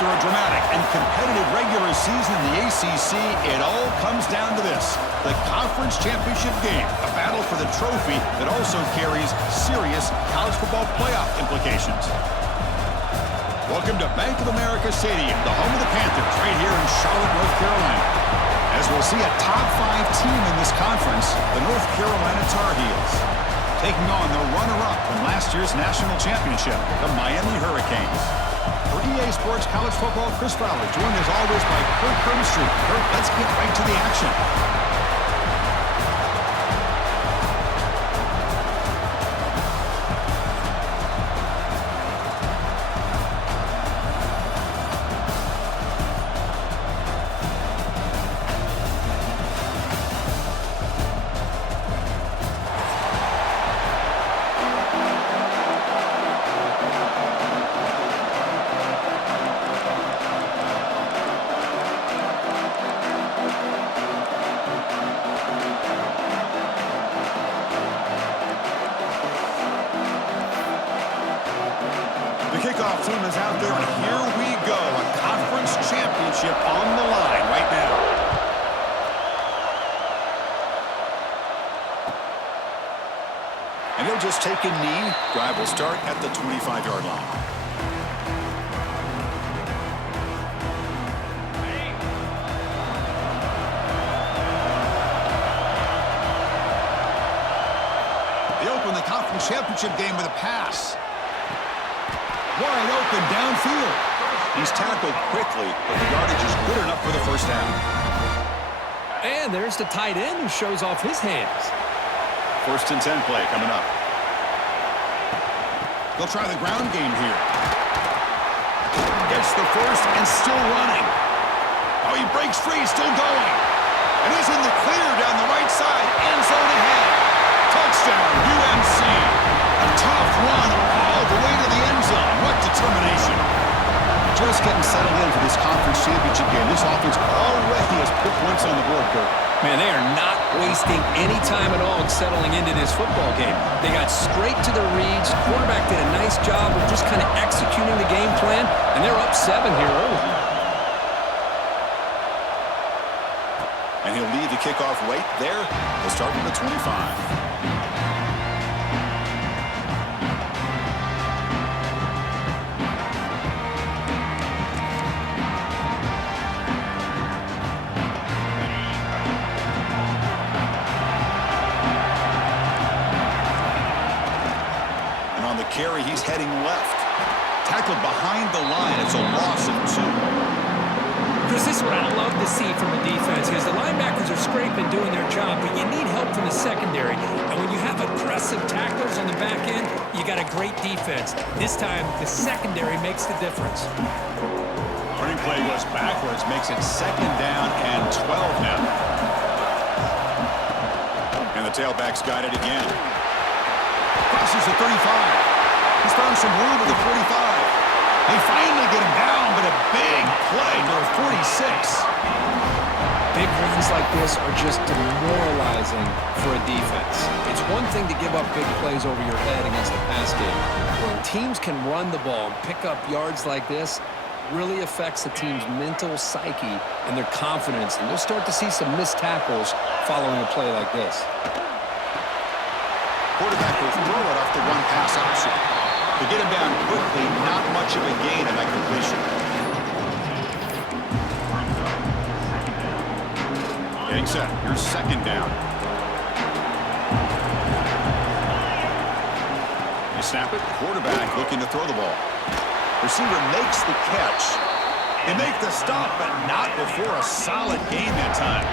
After a dramatic and competitive regular season in the ACC, it all comes down to this: the conference championship game, a battle for the trophy that also carries serious college football playoff implications. Welcome to Bank of America Stadium, the home of the Panthers, right here in Charlotte, North Carolina. As we'll see a top 5 team in this conference, the North Carolina Tar Heels, taking on the runner-up from last year's national championship, the Miami Hurricanes. For EA Sports College Football, Chris Fowler, joined as always by Kirk Herbstreit. Kirk, let's get right to the action. Kickoff team is out there, and here we go. A conference championship on the line right now. And he'll just take a knee. Drive will start at the 25-yard line. They open the conference championship game with a pass. Wide open downfield. He's tackled quickly, but the yardage is good enough for the first down. And there's the tight end who shows off his hands. 1st and 10 play coming up. They'll try the ground game here. Gets the first and still running. Oh, he breaks free, still going. And he's in the clear down the right side. End zone ahead. Touchdown, UMC. A tough run all the way to the end zone. What determination. Just getting settled in for this conference championship game. This offense already has put points on the board, Kirk. Man, they are not wasting any time at all settling into this football game. They got straight to their reads. Quarterback did a nice job of just kind of executing the game plan, and they're up 7 here early. And he'll lead the kickoff right there. He'll start from the 25. Carry, he's heading left. Tackled behind the line. It's a loss of 2. Chris, this is what I love to see from the defense, because the linebackers are scraping, doing their job, but you need help from the secondary. And when you have aggressive tacklers on the back end, you got a great defense. This time, the secondary makes the difference. Running play goes backwards, makes it 2nd down and 12 now. And the tailback's got it again. Crosses the 35. He's found some room at the 45. They finally get him down, but a big play to the 46. Big runs like this are just demoralizing for a defense. It's one thing to give up big plays over your head against the pass game. When teams can run the ball and pick up yards like this, really affects the team's mental psyche and their confidence. And you'll start to see some missed tackles following a play like this. Quarterback will throw it off the one pass option. To get him down quickly, not much of a gain in that completion. Getting set. Here's 2nd down. They snap it. Quarterback looking to throw the ball. Receiver makes the catch. They make the stop, but not before a solid gain that time.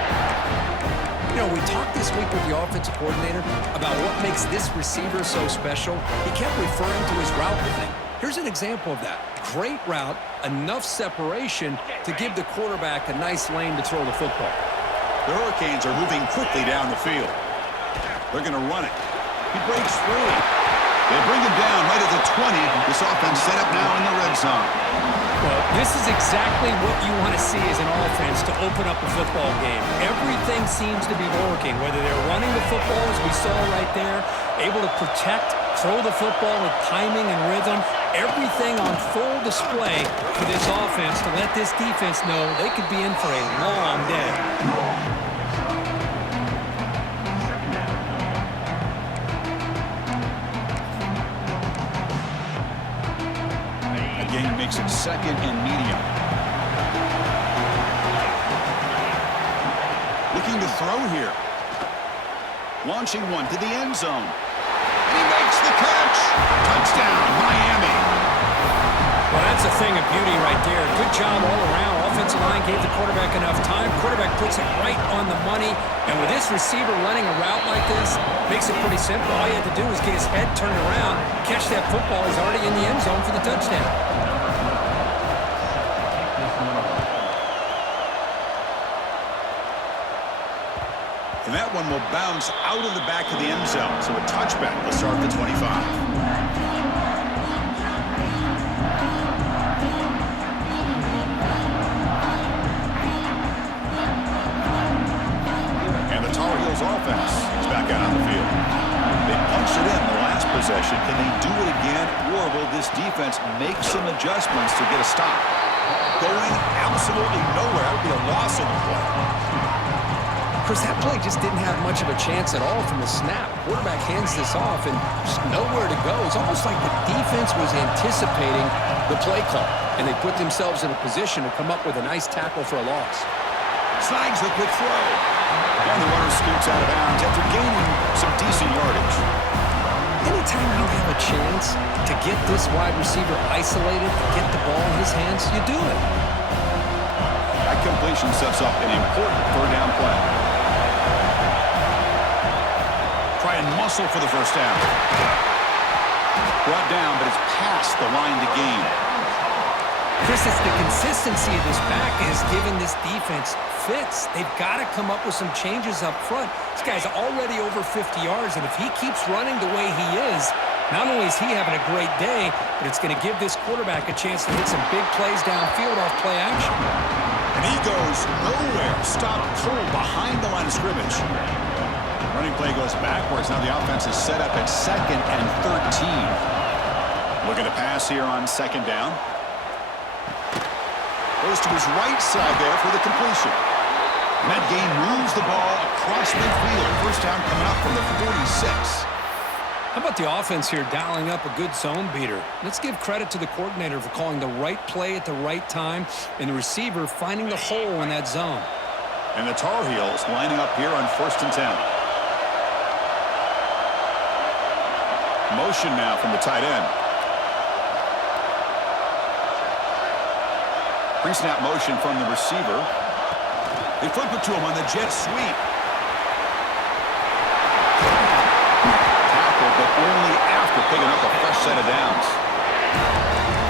You know, we talked this week with the offensive coordinator about what makes this receiver so special. He kept referring to his route running. Here's an example of that. Great route, enough separation to give the quarterback a nice lane to throw the football. The Hurricanes are moving quickly down the field. They're going to run it. He breaks free. They bring him down right at the 20. This offense set up now in the red zone. Well, this is exactly what you want to see as an offense to open up a football game. Everything seems to be working, whether they're running the football, as we saw right there, able to protect throw the football with timing and rhythm. Everything on full display for this offense to let this defense know they could be in for a long day. Again, makes it second and medium. Looking to throw here. Launching one to the end zone. And he makes the catch. Touchdown, Miami. Well, that's a thing of beauty right there. Good job all around. Offensive line gave the quarterback enough time. Quarterback puts it right on the money. And with this receiver running a route like this, makes it pretty simple. All you have to do is get his head turned around, catch that football. He's already in the end zone for the touchdown. And that one will bounce out of the back of the end zone. So a touchback will start the 25. And the Tar Heels offense is back out on the field. They punched it in the last possession. Can they do it again, or will this defense make some adjustments to get a stop? Going absolutely nowhere. That would be a loss on the play. Chris, that play just didn't have much of a chance at all from the snap. Quarterback hands this off and just nowhere to go. It's almost like the defense was anticipating the play call, and they put themselves in a position to come up with a nice tackle for a loss. Snags the quick throw. And the runner scoots out of bounds after gaining some decent yardage. Anytime you have a chance to get this wide receiver isolated, to get the ball in his hands, you do it. That completion sets up an important third down play. Try and muscle for the first down. Brought down, but it's past the line to gain. Chris, it's the consistency of this back is giving this defense fits. They've got to come up with some changes up front. This guy's already over 50 yards, and if he keeps running the way he is, not only is he having a great day, but it's going to give this quarterback a chance to hit some big plays downfield off play action. And he goes nowhere. Stopped cold behind the line of scrimmage. Running play goes backwards. Now the offense is set up at 2nd and 13. Looking to pass here on 2nd down. Goes to his right side there for the completion. And that gain moves the ball across midfield. First down coming up from the 46. How about the offense here dialing up a good zone beater? Let's give credit to the coordinator for calling the right play at the right time and the receiver finding the hole in that zone. And the Tar Heels lining up here on 1st and 10. Motion now from the tight end. Pre-snap motion from the receiver. They flip it to him on the jet sweep. Tackle, but only after picking up a fresh set of downs.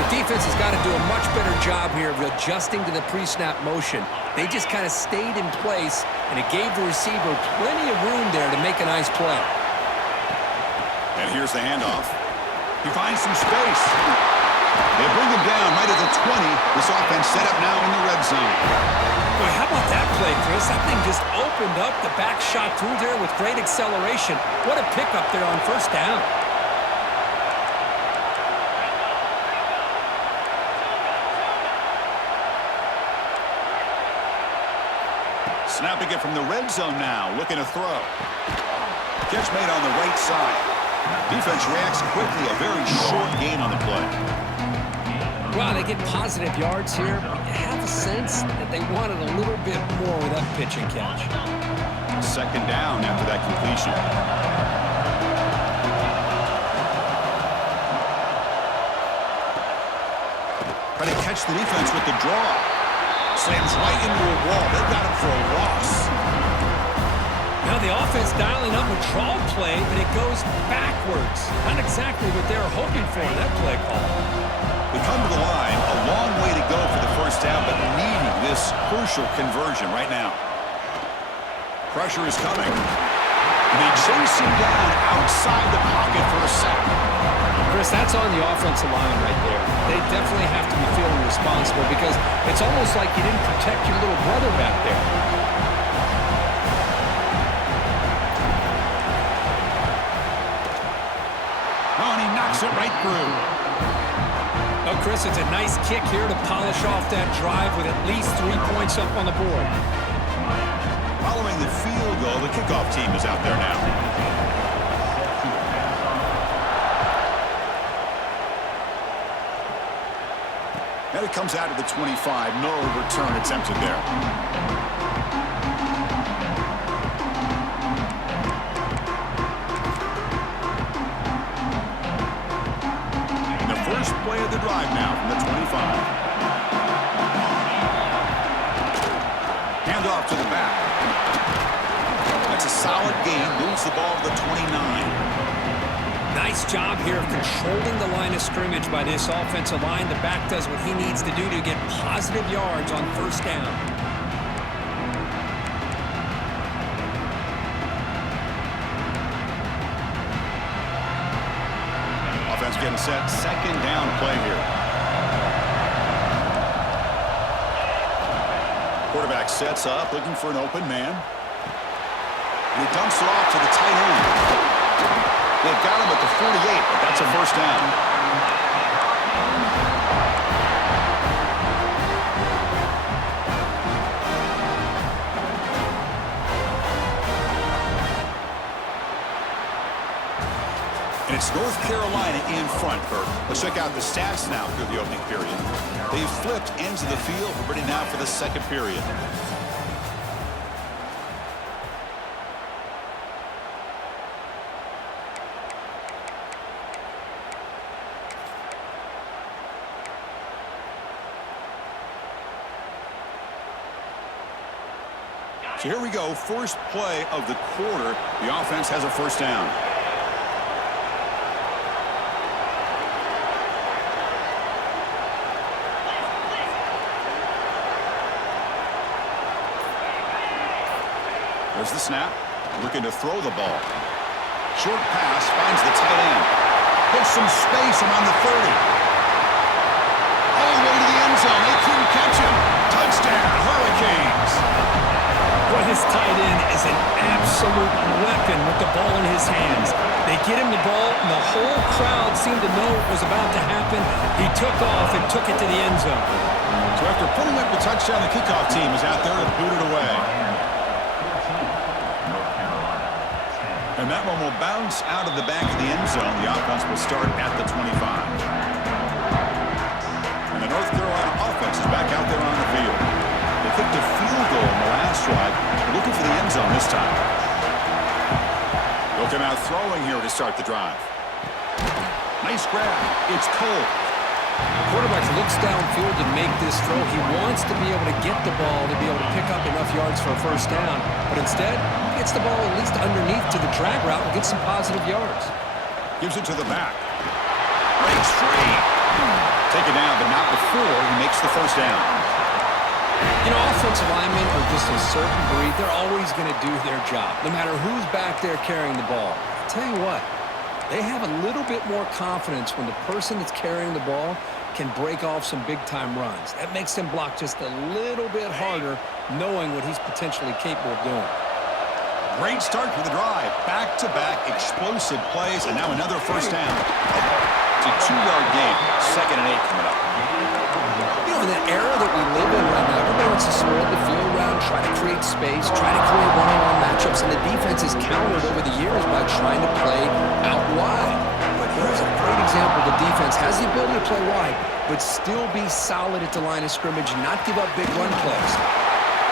The defense has got to do a much better job here of adjusting to the pre-snap motion. They just kind of stayed in place, and it gave the receiver plenty of room there to make a nice play. And here's the handoff. He finds some space. They bring him down right at the 20. This offense set up now in the red zone. Boy, how about that play, Chris? That thing just opened up. The back shot through there with great acceleration. What a pickup there on 1st down. Snapping it from the red zone now. Looking to throw. Catch made on the right side. Defense reacts quickly. A very short gain on the play. Well, they get positive yards here, but you have a sense that they wanted a little bit more with that pitch and catch. 2nd down after that completion. Try to catch the defense with the draw. Slams right into a wall. They got him for a loss. Now the offense dialing up a draw play, but it goes backwards. Not exactly what they were hoping for in that play call. They come to the line, a long way to go for the first down, but needing this crucial conversion right now. Pressure is coming. And they chase him down outside the pocket for a sack. Chris, that's on the offensive line right there. They definitely have to be feeling responsible because it's almost like you didn't protect your little brother back there. Takes it right through. Oh, Chris, it's a nice kick here to polish off that drive with at least 3 points up on the board. Following the field goal, the kickoff team is out there now. And it comes out of the 25. No return attempted there. And the first play of the drive now from the 25. Hand off to the back. That's a solid gain. Moves the ball to the 29. Nice job here of controlling the line of scrimmage by this offensive line. The back does what he needs to do to get positive yards on first down. Offense getting set. Second down play here. Quarterback sets up, looking for an open man. And he dumps it off to the tight end. They've got him at the 48, but that's a first down. And it's North Carolina in front, Kirk. Let's check out the stats now through the opening period. They've flipped ends of the field. We're ready now for the second period. So here we go, first play of the quarter. The offense has a first down. There's the snap, looking to throw the ball. Short pass, finds the tight end. Hits some space around the 30. All the way to the end zone, they couldn't catch him. Touchdown, Hurricanes. Well, his tight end is an absolute weapon with the ball in his hands. They get him the ball, and the whole crowd seemed to know what was about to happen. He took off and took it to the end zone. So after putting up the touchdown, the kickoff team is out there and booted away. And that one will bounce out of the back of the end zone. The offense will start at the 25. And the North Carolina offense is back out there on the field. They kicked a field goal in the last drive. They're looking for the end zone this time. They'll come out throwing here to start the drive. Nice grab. It's Cole. The quarterback looks downfield to make this throw. He wants to be able to get the ball to be able to pick up enough yards for a first down. But instead, he gets the ball at least underneath to the drag route and gets some positive yards. Gives it to the back. Breaks free. Taken down, but not before he makes the first down. You know, offensive linemen are just a certain breed. They're always going to do their job, no matter who's back there carrying the ball. I'll tell you what, they have a little bit more confidence when the person that's carrying the ball can break off some big-time runs. That makes them block just a little bit harder, knowing what he's potentially capable of doing. Great start to the drive. Back-to-back explosive plays, and now another first down. It's a 2-yard gain. 2nd and 8 coming up. You know, in that era that we live in right now, everybody wants to spread the field around, try to create space, try to create one-on-one matchups, and the defense is countered over the years by trying to play out wide. But here's a great example. The defense has the ability to play wide, but still be solid at the line of scrimmage, not give up big run plays.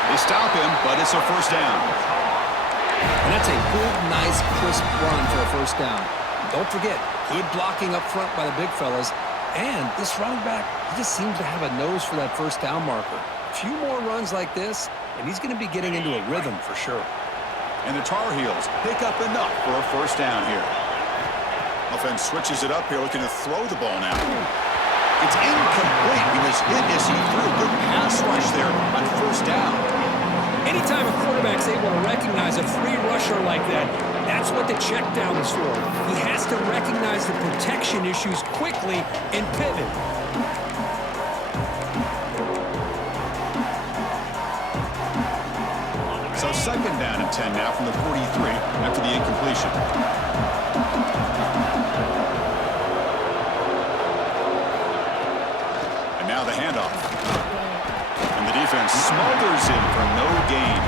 They stop him, but it's a first down. And that's a good, nice, crisp run for a first down. Don't forget, good blocking up front by the big fellas. And this running back, he just seems to have a nose for that first down marker. A few more runs like this, and he's going to be getting into a rhythm for sure. And the Tar Heels pick up enough for a first down here. Offense switches it up here, looking to throw the ball now. It's incomplete. He was hit as he threw a good pass rush there on first down. Anytime a quarterback's able to recognize a free rusher like that, that's what the check down is for. He has to recognize the protection issues quickly and pivot. So 2nd down and 10 now from the 43 after the incompletion. handoff. And the defense smothers him for no gain.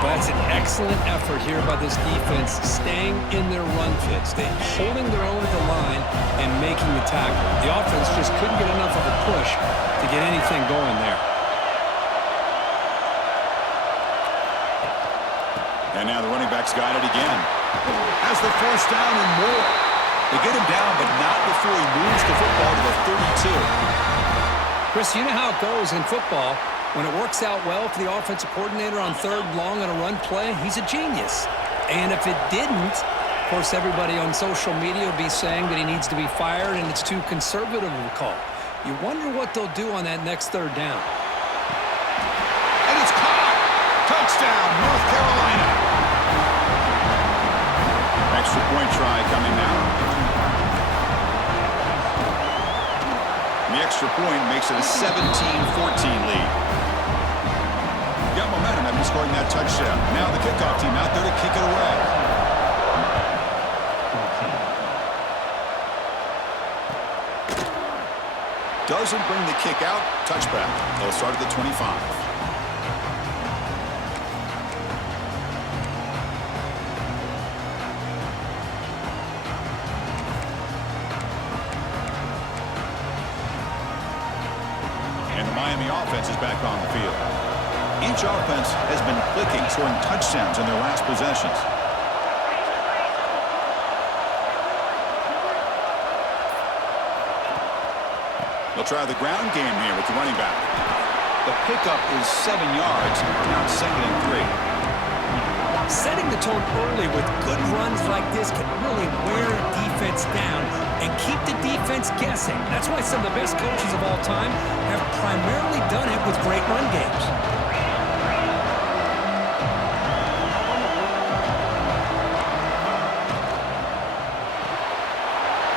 But that's an excellent effort here by this defense, staying in their run fits. They're holding their own at the line and making the tackle. The offense just couldn't get enough of a push to get anything going there. And now the running back's got it again. Has the first down and more. They get him down, but not before he moves the football to the 32. Chris, you know how it goes in football. When it works out well for the offensive coordinator on third long on a run play, he's a genius. And if it didn't, of course, everybody on social media will be saying that he needs to be fired and it's too conservative of a call. You wonder what they'll do on that next third down. And it's caught! Touchdown, North Carolina! Extra point try coming now. The extra point makes it a 17-14 lead. Got momentum after scoring that touchdown. Now the kickoff team out there to kick it away. Doesn't bring the kick out. Touchback. They'll start at the 25. Offense is back on the field. Each offense has been clicking, scoring touchdowns in their last possessions. They'll try the ground game here with the running back. The pickup is 7 yards. Now it's 2nd and 3. Setting the tone early with good runs like this can really wear a defense down and keep the defense guessing. That's why some of the best coaches of all time have primarily done it with great run games.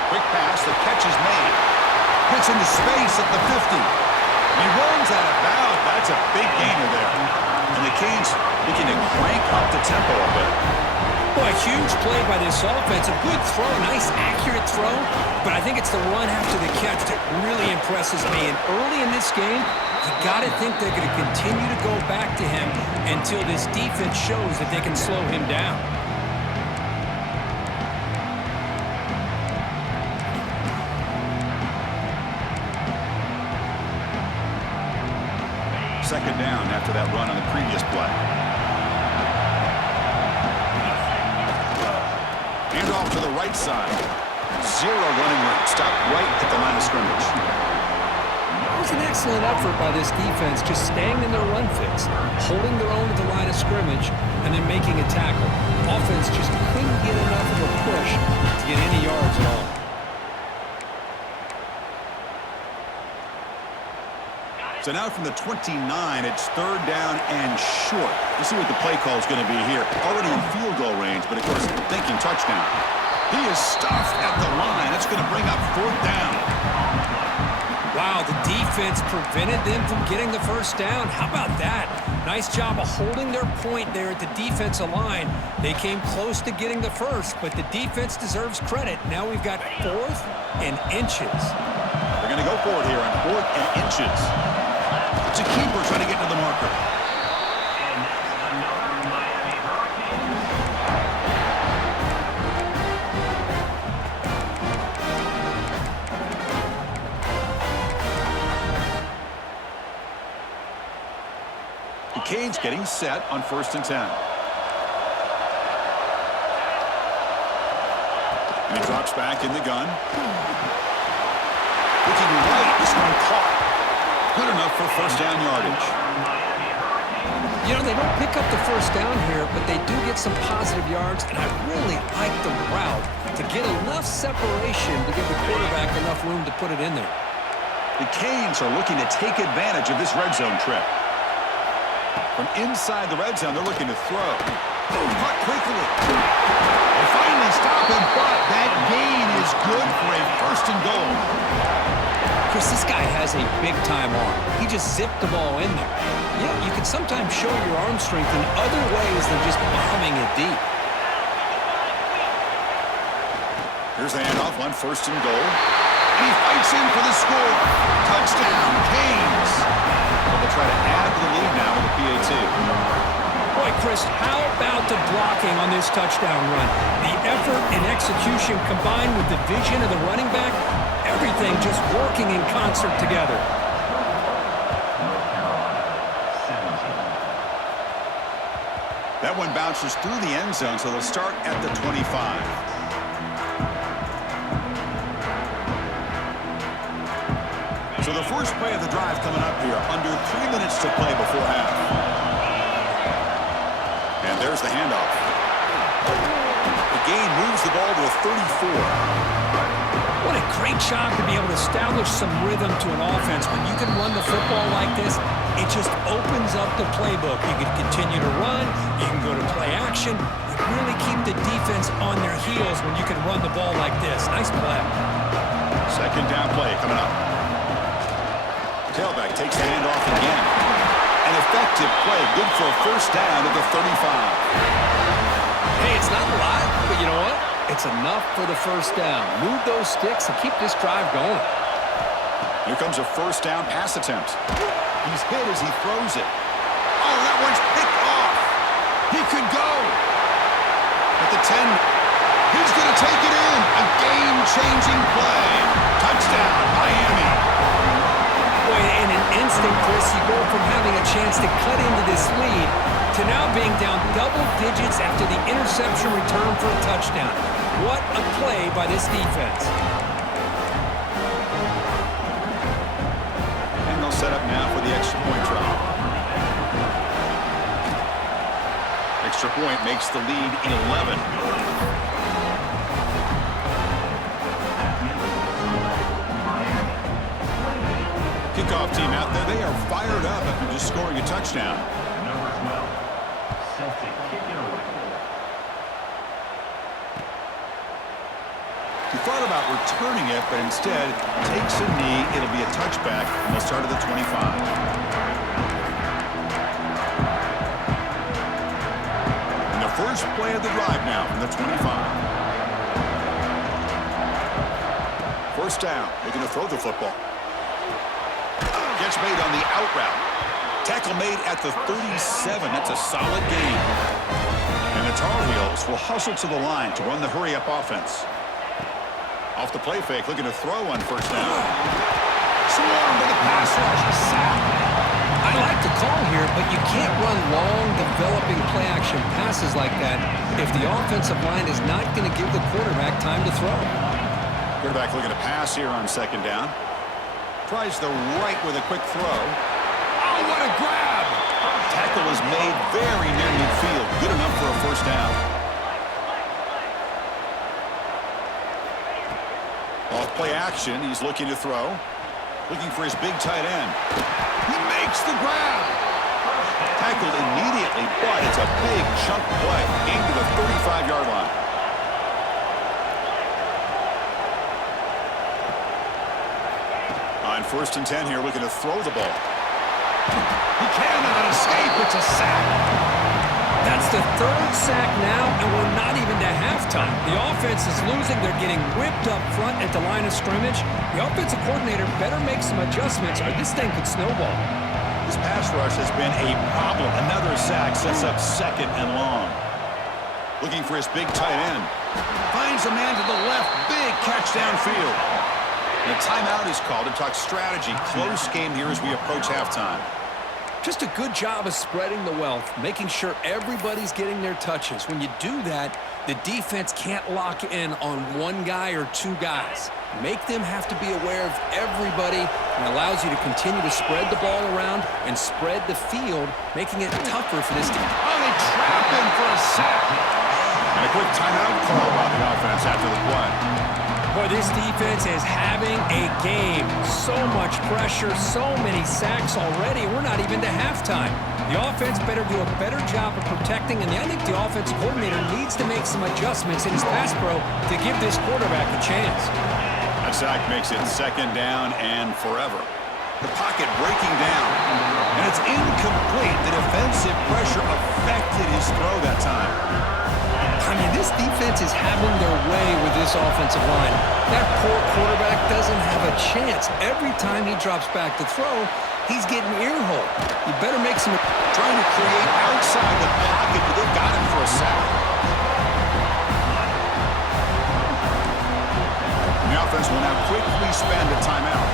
Quick pass, the catch is made. Gets into space at the 50. He runs out of bounds. That's a big gainer there. And the Canes looking to crank up the tempo a bit. Boy, a huge play by this offense. A good throw, nice accurate throw. But I think it's the run after the catch that really impresses me. And early in this game, you got to think they're going to continue to go back to him until this defense shows that they can slow him down. Second down after that run on the previous play. Hand off to the right side. Zero running room. Stop right at the line of scrimmage. It was an excellent effort by this defense, just staying in their run fits, holding their own at the line of scrimmage, and then making a tackle. Offense just couldn't get enough of a push to get any yards at all. So now from the 29, it's 3rd down and short. Let's see what the play call is going to be here. Already in field goal range, but of course thinking touchdown. He is stuffed at the line. That's going to bring up 4th down. Wow, the defense prevented them from getting the first down. How about that? Nice job of holding their point there at the defensive line. They came close to getting the first, but the defense deserves credit. Now we've got 4th and inches. They're going to go for it here on 4th and inches. It's a keeper trying to get to the marker. The Canes getting set on 1st and 10. And he drops back in the gun. Looking right, this one caught. Good enough for first down yardage. You know, they don't pick up the first down here, but they do get some positive yards, and I really like the route to get enough separation to give the quarterback enough room to put it in there. The Canes are looking to take advantage of this red zone trip. From inside the red zone, they're looking to throw. Caught quickly. They finally stop him, but that gain is good for a 1st and goal. Chris, this guy has a big-time arm. He just zipped the ball in there. You know, you can sometimes show your arm strength in other ways than just bombing it deep. Here's the handoff on 1st and goal. And he fights in for the score. Touchdown, Canes. Well, they'll try to add to the lead now with a PAT. Boy, Chris, how about the blocking on this touchdown run? The effort and execution combined with the vision of the running back, everything just working in concert together. That one bounces through the end zone, so they'll start at the 25. So the first play of the drive coming up here, under 3 minutes to play before half. And there's the handoff. The gain moves the ball to a 34. What a great job to be able to establish some rhythm to an offense. When you can run the football like this, it just opens up the playbook. You can continue to run. You can go to play action. You really keep the defense on their heels when you can run the ball like this. Nice play. Second down play coming up. Tailback takes the handoff again. An effective play, good for a first down at the 35. Hey, it's not a lot, but you know what? It's enough for the first down. Move those sticks and keep this drive going. Here comes a first down pass attempt. He's hit as he throws it. Oh, that one's picked off. He could go. At the 10, he's going to take it in. A game-changing play. Touchdown, Miami. Boy, in an instant, Chris, you go from having a chance to cut into this lead to now being down double digits after the interception return for a touchdown. What a play by this defense. And they'll set up now for the extra point try. Extra point makes the lead 11. Kickoff team out there. They are fired up after just scoring a touchdown. Number 12, Celtic kick it away. He thought about returning it, but instead takes a knee. It'll be a touchback, and they'll start at the 25. And the first play of the drive now from the 25. First down. They're going to throw the football. Catch made on the out route. Tackle made at the 37. That's a solid gain. And the Tar Heels will hustle to the line to run the hurry-up offense. Off the play fake, looking to throw on first down. Swarmed by the pass rush. A sack. I like the call here, but you can't run long, developing play-action passes like that if the offensive line is not going to give the quarterback time to throw. Quarterback looking to pass here on second down. Tries the right with a quick throw. Oh, what a grab! Tackle is made very near midfield. Good enough for a first down. Off play action, he's looking to throw. Looking for his big tight end. He makes the grab. Tackled immediately, but it's a big chunk play. Aimed to the 35-yard line. On first and 10 here, looking to throw the ball. He cannot escape. It's a sack. That's the third sack now, and we're not even to halftime. The offense is losing. They're getting whipped up front at the line of scrimmage. The offensive coordinator better make some adjustments, or this thing could snowball. This pass rush has been a problem. Another sack sets up second and long. Looking for his big tight end. Finds a man to the left. Big catch downfield. And a timeout is called to talk strategy. Close game here as we approach halftime. Just a good job of spreading the wealth, making sure everybody's getting their touches. When you do that, the defense can't lock in on one guy or two guys. Make them have to be aware of everybody, and allows you to continue to spread the ball around and spread the field, making it tougher for this team. Oh, they trap him for a sack. And a quick timeout call by the offense after the play. Boy, this defense is having a game. So much pressure, so many sacks already. We're not even to halftime. The offense better do a better job of protecting, and I think the offensive coordinator needs to make some adjustments in his pass pro to give this quarterback a chance. That sack makes it second down and forever. The pocket breaking down, and it's incomplete. The defensive pressure affected his throw that time. I mean, this defense is having their way with this offensive line. That poor quarterback doesn't have a chance. Every time he drops back to throw, he's getting ear-hole. You better make some... Trying to create outside the pocket, but they've got him for a sack. And the offense will now quickly spend a timeout.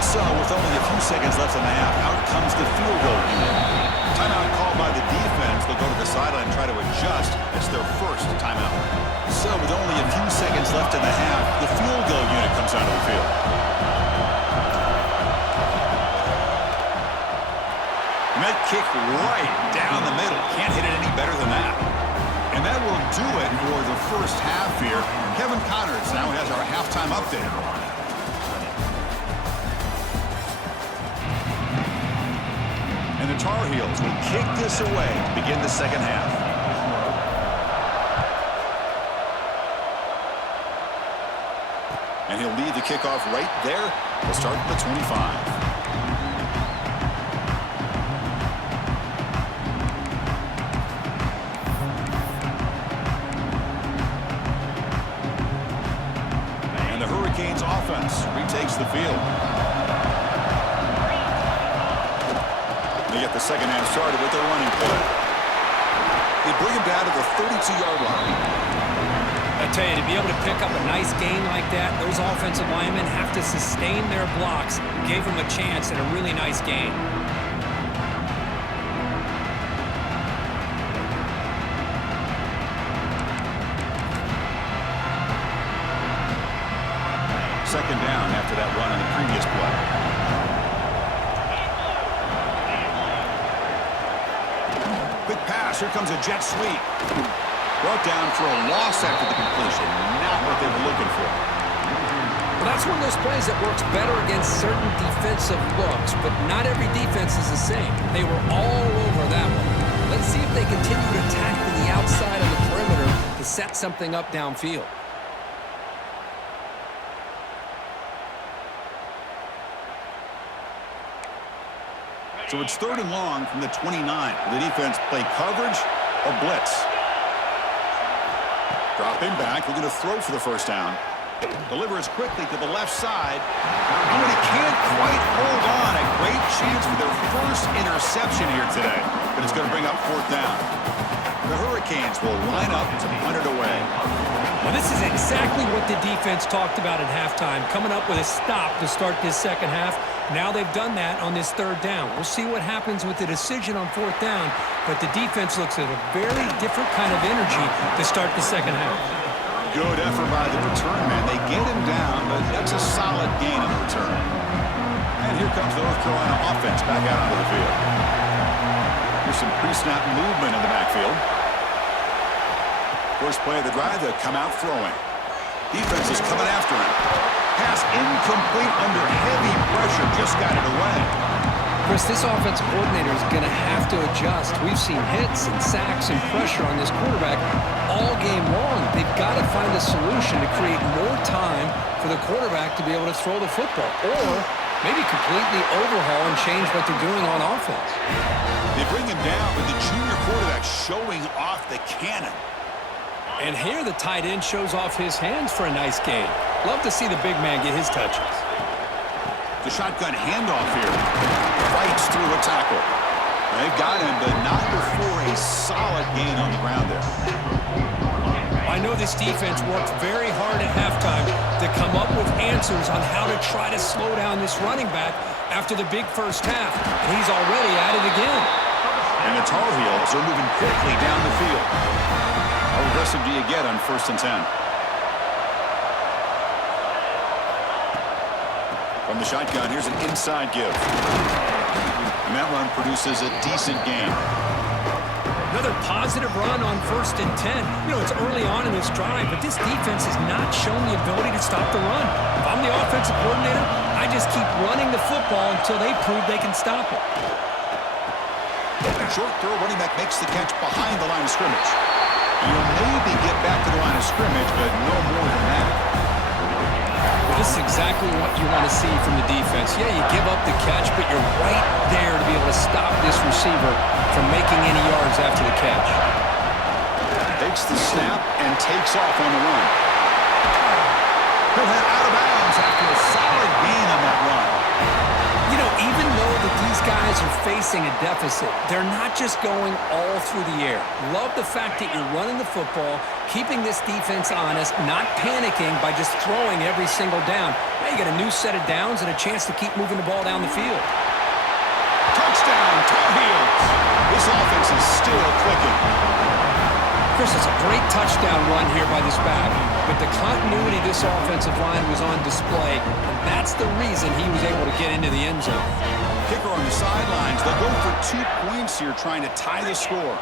So, with only a few seconds left in the half, out comes the field goal unit. Timeout called by the defense. They'll go to the sideline and try to adjust. It's their first timeout. So, with only a few seconds left in the half, the field goal unit comes onto the field. And that kick right down the middle. Can't hit it any better than that. And that will do it for the first half here. Kevin Connors now has our halftime update. And the Tar Heels will kick this away to begin the second half. And he'll lead the kickoff right there to start the 25. And the Hurricanes offense retakes the field. They get the second half started with their running play. They bring him down to the 32-yard line. I tell you, to be able to pick up a nice gain like that, those offensive linemen have to sustain their blocks. Gave them a chance at a really nice gain. Second down after that run on the previous play. Quick pass. Here comes a jet sweep. Brought down for a loss after the completion. Not what they were looking for. Well, that's one of those plays that works better against certain defensive looks, but not every defense is the same. They were all over that one. Let's see if they continue to attack to the outside of the perimeter to set something up downfield. So it's 3rd and long from the 29. The defense play coverage or blitz. Dropping back, looking to throw for the first down. Delivers quickly to the left side. And he can't quite hold on. A great chance for their first interception here today. But it's going to bring up 4th down. The Hurricanes will line up to punt it away. Well, this is exactly what the defense talked about at halftime, coming up with a stop to start this second half. Now they've done that on this 3rd down. We'll see what happens with the decision on 4th down, but the defense looks at a very different kind of energy to start the second half. Good effort by the return man. They get him down, but that's a solid gain on the return. And here comes the North Carolina offense back out onto the field. Here's some pre-snap movement in the backfield. First play of the drive, they'll come out throwing. Defense is coming after him. Pass incomplete under heavy pressure. Just got it away. Chris, this offensive coordinator is going to have to adjust. We've seen hits and sacks and pressure on this quarterback all game long. They've got to find a solution to create more time for the quarterback to be able to throw the football, or maybe completely overhaul and change what they're doing on offense. They bring him down, but the junior quarterback showing off the cannon. And here the tight end shows off his hands for a nice gain. Love to see the big man get his touches. The shotgun handoff here. Fights through a tackle. They've got him, but not before a solid gain on the ground there. I know this defense worked very hard at halftime to come up with answers on how to try to slow down this running back after the big first half. And he's already at it again. And the Tar Heels are moving quickly down the field. How aggressive do you get on 1st and 10? From the shotgun, here's an inside give. And that run produces a decent gain. Another positive run on 1st and 10. You know, it's early on in this drive, but this defense has not shown the ability to stop the run. If I'm the offensive coordinator, I just keep running the football until they prove they can stop it. Short throw, running back makes the catch behind the line of scrimmage. You'll maybe get back to the line of scrimmage, but no more than that. This is exactly what you want to see from the defense. Yeah, you give up the catch, but you're right there to be able to stop this receiver from making any yards after the catch. Takes the snap and takes off on the run. He'll head out of bounds after a solid gain on that run. You know, even though that these guys are facing a deficit, they're not just going all through the air. Love the fact that you're running the football, keeping this defense honest, not panicking by just throwing every single down. Now you got a new set of downs and a chance to keep moving the ball down the field. Touchdown, Tar Heels. This offense is still clicking. Chris, it's a great touchdown run here by this back, but the continuity of this offensive line was on display, and that's the reason he was able to get into the end zone. Kicker on the sidelines. They'll go for 2 points here, trying to tie the score.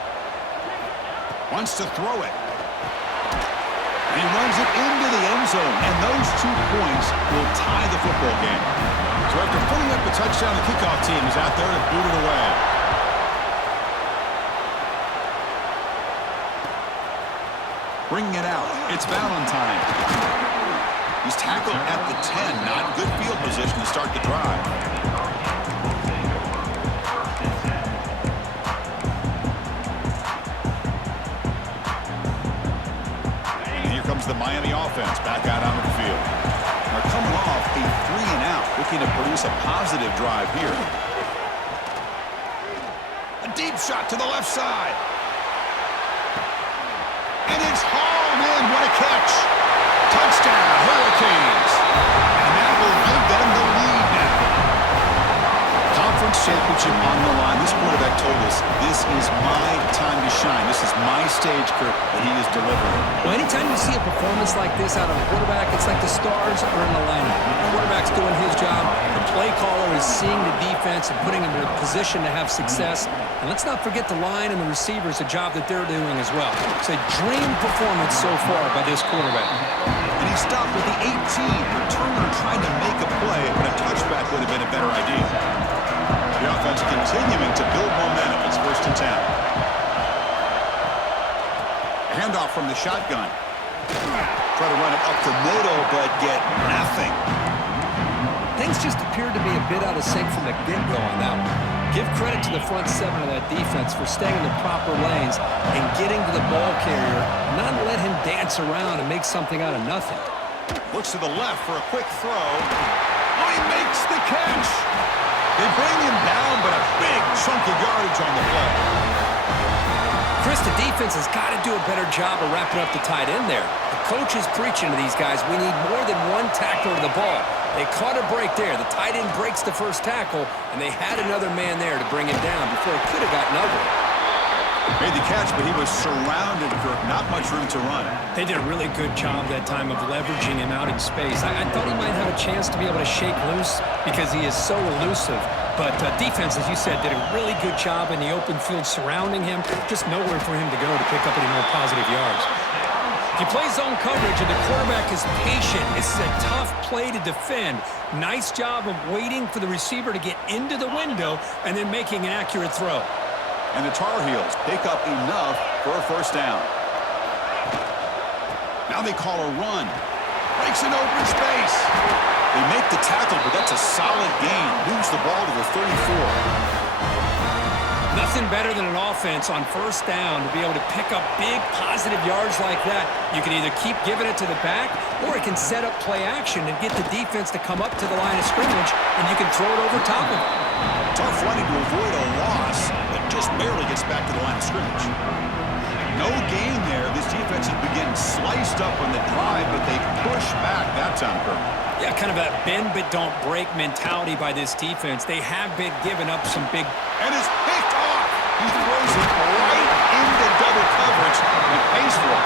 Wants to throw it. And he runs it into the end zone, and those 2 points will tie the football game. So after putting up the touchdown, the kickoff team is out there to boot it away. Bringing it out. It's Valentine. He's tackled at the 10. Not good field position to start the drive. And here comes the Miami offense back out onto the field. They're coming off a 3-and-out, looking to produce a positive drive here. A deep shot to the left side. And it's hauled in. What a catch. Touchdown, Hurricanes. And that will give them the lead now. Conference championship on the line. This quarterback told us, this is my time to shine. This is my stage, Kirk, that he is delivering. Well, anytime you see a performance like this out of a quarterback, it's like the stars are in alignment. The quarterback's doing his job. The play caller is seeing the defense and putting him in a position to have success. And let's not forget the line and the receivers, the job that they're doing as well. It's a dream performance so far by this quarterback. And he stopped with the 18. The Turner tried to make a play, but a touchback would have been a better idea. The offense continuing to build momentum. It's 1st and 10. A handoff from the shotgun. Try to run it up the middle, but get nothing. Things just appeared to be a bit out of sync from the get-go on that one. Give credit to the front 7 of that defense for staying in the proper lanes and getting to the ball carrier, not let him dance around and make something out of nothing. Looks to the left for a quick throw. Oh, he makes the catch. They bring him down, but a big chunk of yardage on the play. Chris, the defense has got to do a better job of wrapping up the tight end there. The coach is preaching to these guys, we need more than one tackler to the ball. They caught a break there. The tight end breaks the first tackle, and they had another man there to bring him down before it could have gotten ugly. Made the catch, but he was surrounded, Kirk. Not much room to run. They did a really good job that time of leveraging him out in space. I thought he might have a chance to be able to shake loose because he is so elusive. But defense, as you said, did a really good job in the open field surrounding him. Just nowhere for him to go to pick up any more positive yards. He plays zone coverage, and the quarterback is patient. This is a tough play to defend. Nice job of waiting for the receiver to get into the window and then making an accurate throw. And the Tar Heels pick up enough for a 1st down. Now they call a run. Breaks an open space. They make the tackle, but that's a solid gain. Moves the ball to the 34. Nothing better than an offense on 1st down to be able to pick up big positive yards like that. You can either keep giving it to the back, or it can set up play action and get the defense to come up to the line of scrimmage, and you can throw it over top of it. Tough running to avoid a loss, but just barely gets back to the line of scrimmage. No gain there. This defense has been getting sliced up on the drive, but they push back that time, Kirk. Yeah, kind of a bend but don't break mentality by this defense. They have been giving up some big... And it's picked off. He throws it right into double coverage and pays for it.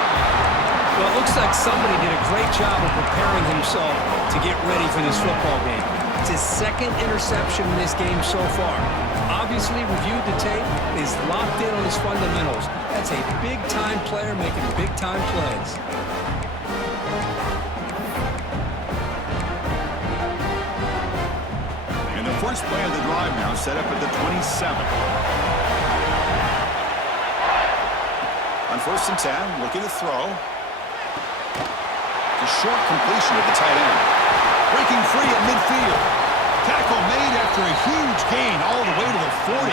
Well, it looks like somebody did a great job of preparing himself to get ready for this football game. It's his 2nd interception in this game so far. Obviously reviewed the tape, is locked in on his fundamentals. That's a big-time player making big-time plays. And the first play of the drive now set up at the 27. On 1st and 10, looking to throw. A short completion of the tight end. Breaking free at midfield. Tackle made after a huge gain all the way to the 40.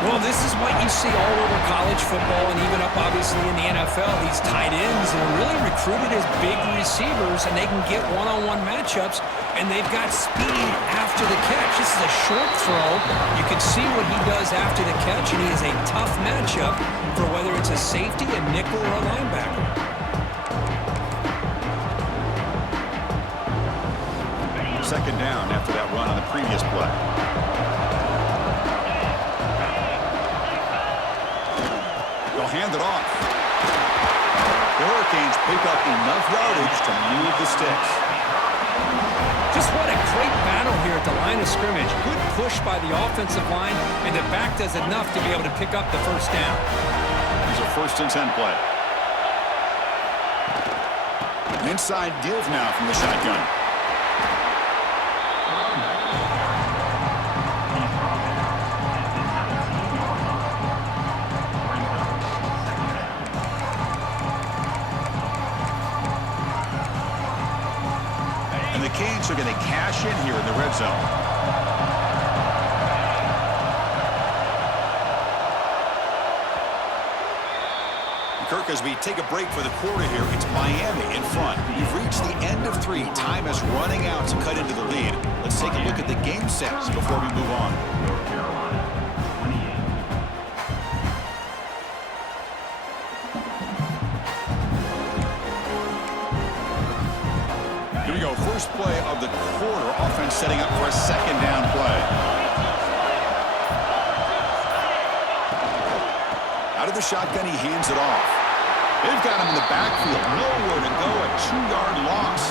Well, this is what you see all over college football and even up, obviously, in the NFL. These tight ends are really recruited as big receivers, and they can get one-on-one matchups, and they've got speed after the catch. This is a short throw. You can see what he does after the catch, and he is a tough matchup for whether it's a safety, a nickel, or a linebacker. Second down after that run on the previous play. They'll hand it off. The Hurricanes pick up enough yardage to move the sticks. Just what a great battle here at the line of scrimmage. Good push by the offensive line, and the back does enough to be able to pick up the first down. Here's a 1st and 10 play. Inside give now from the shotgun. And the Canes are going to cash in here in the red zone. Kirk, as we take a break for the quarter here, it's Miami in front. We've reached the end of 3. Time is running out to cut into the lead. Let's take a look at the game sets before we move on. North Carolina, 28. Here we go. First play of the quarter. Offense setting up for a second down play. Out of the shotgun, he hands it off. They've got him in the backfield. Nowhere to go. A 2-yard loss.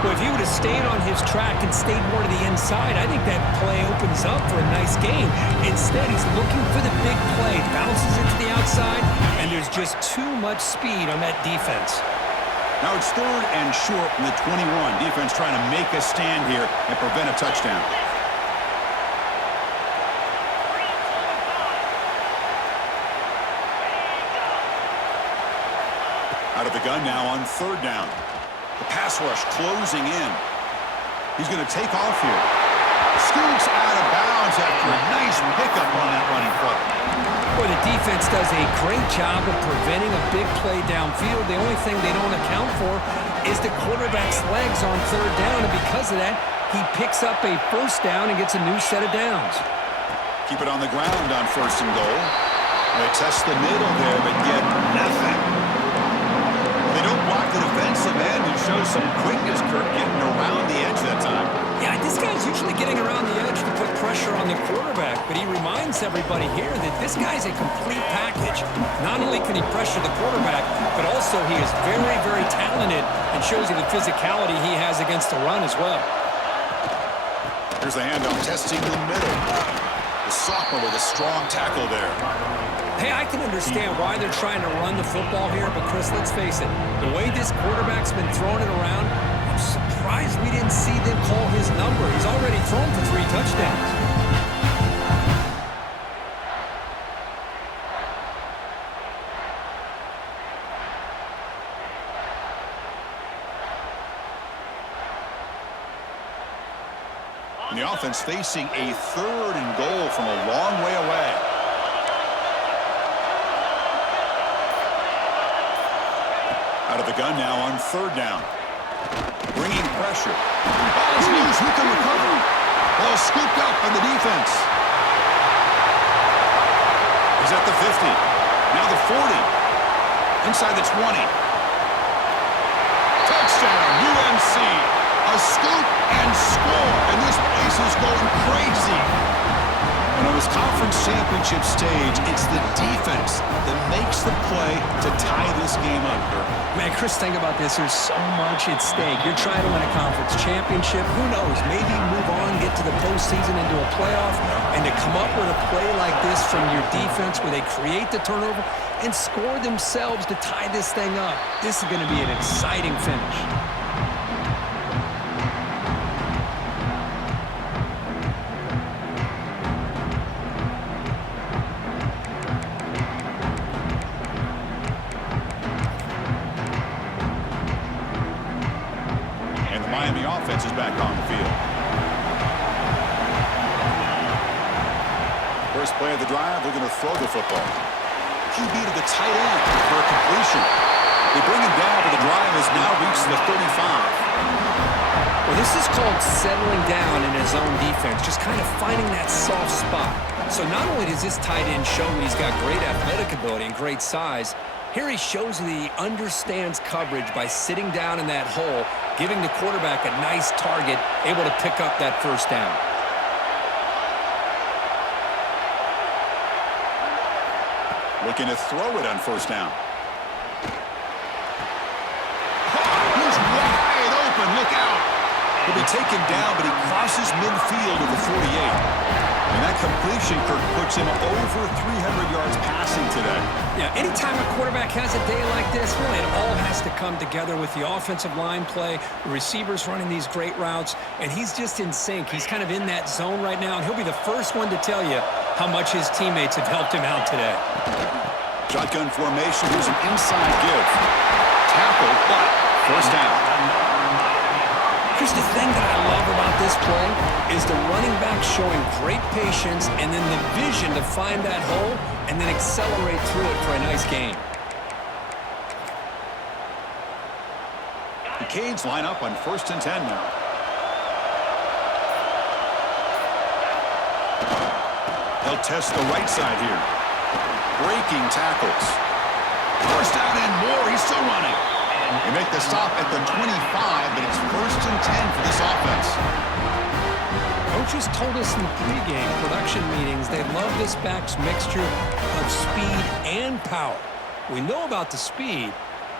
Well, if he would have stayed on his track and stayed more to the inside, I think that play opens up for a nice gain. Instead, he's looking for the big play. Bounces it to the outside, and there's just too much speed on that defense. Now it's 3rd and short from the 21. Defense trying to make a stand here and prevent a touchdown. Out of the gun now on 3rd down. The pass rush closing in. He's going to take off here. Scoots out of bounds after a nice pickup on that running play. Boy, the defense does a great job of preventing a big play downfield. The only thing they don't account for is the quarterback's legs on 3rd down, and because of that, he picks up a 1st down and gets a new set of downs. Keep it on the ground on 1st and goal. They test the middle there, but get nothing. They don't block the defensive end and show some quickness, Kirk, getting around the edge that time. Yeah, this guy's usually getting around the edge to put pressure on the quarterback, but he reminds everybody here that this guy's a complete package. Not only can he pressure the quarterback, but also he is very, very talented and shows you the physicality he has against the run as well. Here's the handoff, testing the middle. The sophomore with a strong tackle there. Hey, I can understand why they're trying to run the football here, but Chris, let's face it, the way this quarterback's been throwing it around, I'm surprised we didn't see them call his number. He's already thrown for 3 touchdowns. And the offense facing a 3rd and goal from a long way away. Out of the gun now on 3rd down. Bringing pressure. Ball is loose. Who can recover? Ball scooped up on the defense. He's at the 50. Now the 40. Inside the 20. Touchdown, UMC. A scoop and score. And this place is going crazy. And on this conference championship stage, it's the defense that makes the play to tie this game up. Man, Chris, think about this. There's so much at stake. You're trying to win a conference championship. Who knows? Maybe move on, get to the postseason, into a playoff, and to come up with a play like this from your defense where they create the turnover and score themselves to tie this thing up. This is going to be an exciting finish. play of the drive, they're going to throw the football. QB to the tight end for a completion. They bring him down, but the drive has now reached the 35. Well, this is called settling down in his own defense, just kind of finding that soft spot. So not only does this tight end show he's got great athletic ability and great size, here he shows that he understands coverage by sitting down in that hole, giving the quarterback a nice target, able to pick up that first down. Looking to throw it on first down. He's wide open. Look out. He'll be taken down, but he crosses midfield of the 48. And that completion, Kirk, puts him over 300 yards passing today. Yeah, anytime a quarterback has a day like this, really it all has to come together with the offensive line play, the receivers running these great routes, and he's just in sync. He's kind of in that zone right now, and he'll be the first one to tell you how much his teammates have helped him out today. Shotgun formation. Here's an inside give. Tackle, but first down. Here's the thing that I love about this play is the running back showing great patience and then the vision to find that hole and then accelerate through it for a nice gain. The Canes line up on 1st and 10 now. They'll test the right side here. Breaking tackles. First down and more. He's still running. They make the stop at the 25, but it's 1st and 10 for this offense. Coaches told us in the pregame production meetings they love this back's mixture of speed and power. We know about the speed,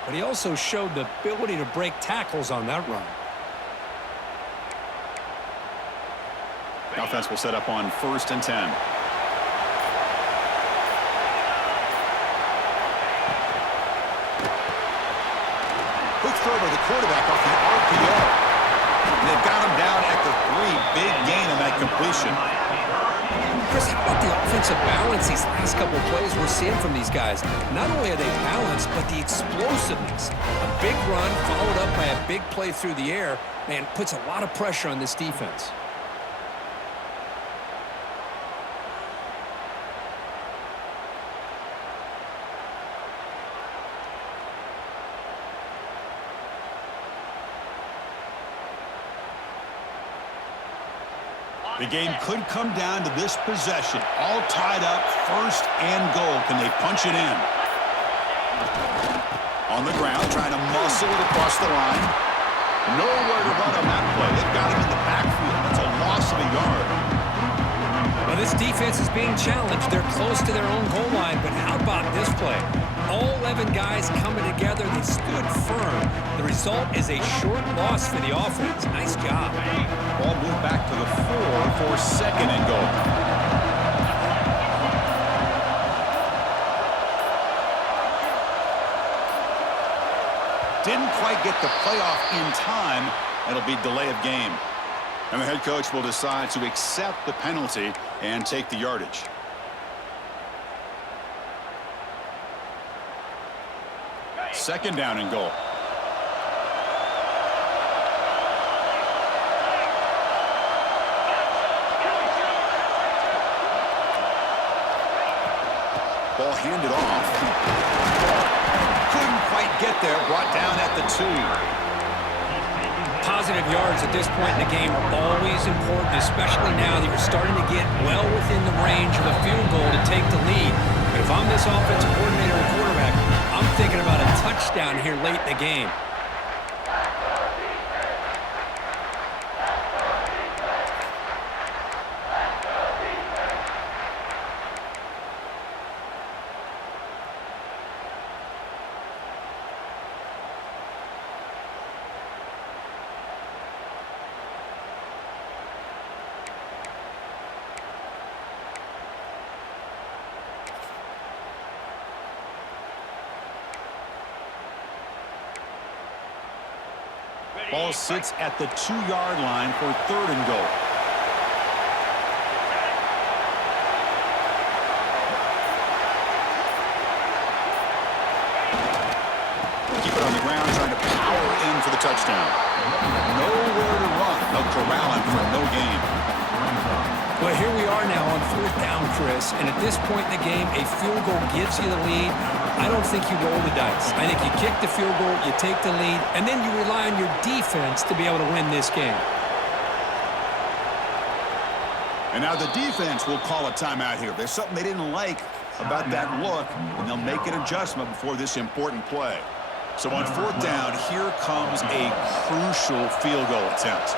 but he also showed the ability to break tackles on that run. The offense will set up on 1st and 10. Throw by the quarterback off the RPO. And they've got him down at the 3. Big gain on that completion. Chris, how about the offensive balance these last couple of plays we're seeing from these guys? Not only are they balanced, but the explosiveness. A big run followed up by a big play through the air, man, puts a lot of pressure on this defense. The game could come down to this possession. All tied up, 1st and goal. Can they punch it in? On the ground, trying to muscle it across the line. Nowhere to run on that play. They've got him in the backfield. That's a loss of a yard. Well, this defense is being challenged. They're close to their own goal line, but how about this play? All 11 guys coming together. They stood firm. The result is a short loss for the offense. Nice job. Ball moved back to the 4 for 2nd and goal. Didn't quite get the playoff in time. It'll be delay of game. And the head coach will decide to accept the penalty and take the yardage. Second down and goal. Ball handed off. Couldn't quite get there. Brought down at the 2. Positive yards at this point in the game are always important, especially now that you're starting to get well within the range of a field goal to take the lead. But if I'm this offensive coordinator and quarterback, I'm thinking about a touchdown here late in the game. Ball sits at the 2-yard line for 3rd and goal. Keep it on the ground, trying to power in for the touchdown. Nowhere to run. They'll corral him for no gain. Well, here we are now on 4th down, Chris, and at this point in the game, a field goal gives you the lead. I don't think you roll the dice. I think you kick the field goal, you take the lead, and then you rely on your defense to be able to win this game. And now the defense will call a timeout here. There's something they didn't like about that look, and they'll make an adjustment before this important play. So on 4th down, here comes a crucial field goal attempt.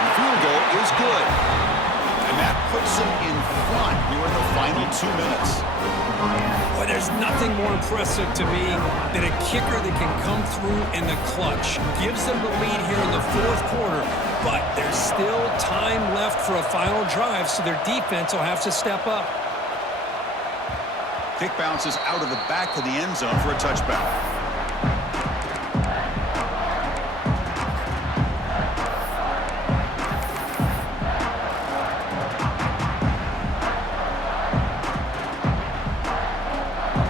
The field goal is good. And that puts them in front here in the final 2 minutes. Boy, there's nothing more impressive to me than a kicker that can come through in the clutch. Gives them the lead here in the 4th quarter, but there's still time left for a final drive, so their defense will have to step up. Kick bounces out of the back of the end zone for a touchback.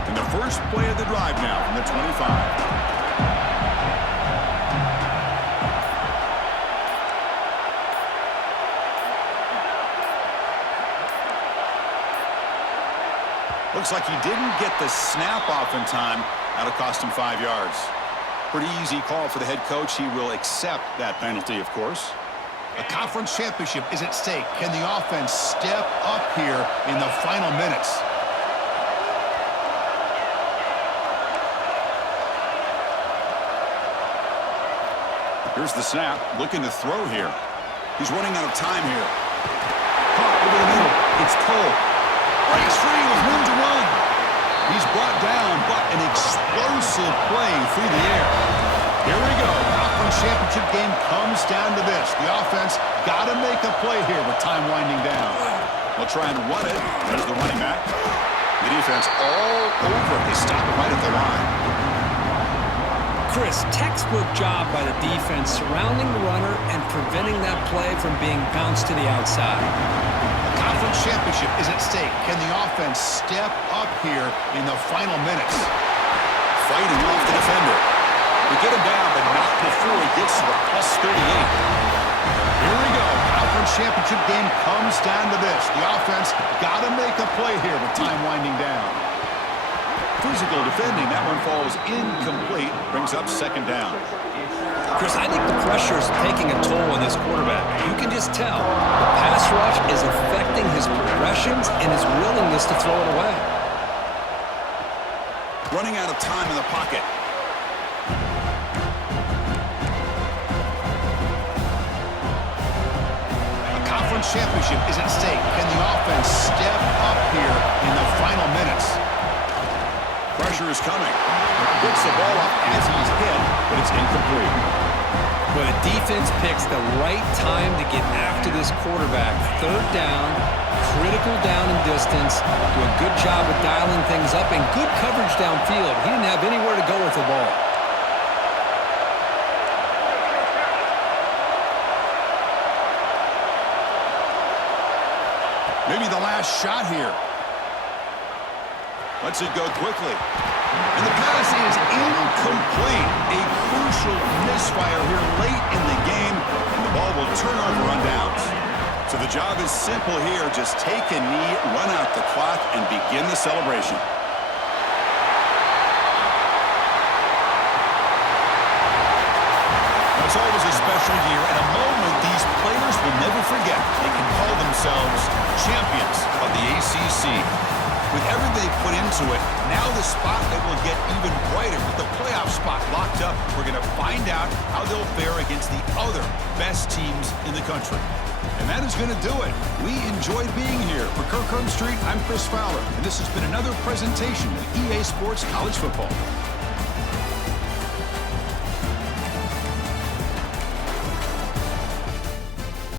And the first play of the drive now from the 25. Looks like he didn't get the snap off in time. That'll cost him 5 yards. Pretty easy call for the head coach. He will accept that penalty, of course. A conference championship is at stake. Can the offense step up here in the final minutes? Here's the snap. Looking to throw here. He's running out of time here. Caught over the middle. It's Cole. Breaks free with room to run. He's brought down, but an explosive play through the air. Here we go. Conference championship game comes down to this. The offense got to make a play here with time winding down. They'll try and run it. There's the running back. The defense all over. They stop it right at the line. Chris, textbook job by the defense surrounding the runner and preventing that play from being bounced to the outside. Conference championship is at stake. Can the offense step up here in the final minutes? Fighting off the defender. We get him down, but not before he gets to the +38. Here we go. Conference championship game comes down to this. The offense got to make a play here with time winding down. Physical defending. That one falls incomplete. Brings up 2nd down. Chris, I think the pressure is taking a toll on this quarterback. You can just tell the pass rush is affecting his progressions and his willingness to throw it away. Running out of time in the pocket. A conference championship is at stake. Can the offense step up here in the final minutes? Pressure is coming. Gets the ball up as he's hit, but it's incomplete. Well, the defense picks the right time to get after this quarterback. 3rd down, critical down and distance. Do a good job of dialing things up and good coverage downfield. He didn't have anywhere to go with the ball. Maybe the last shot here. Lets it go quickly. And the pass is incomplete. A crucial misfire here late in the game, and the ball will turn over on downs. So the job is simple here. Just take a knee, run out the clock, and begin the celebration. It's always a special year and a moment these players will never forget. They can call themselves champions of the ACC. With everything they put into it, now the spotlight will get even brighter. With the playoff spot locked up, we're going to find out how they'll fare against the other best teams in the country. And that is going to do it. We enjoyed being here. For Kirkland Street, I'm Chris Fowler, and this has been another presentation of EA Sports College Football.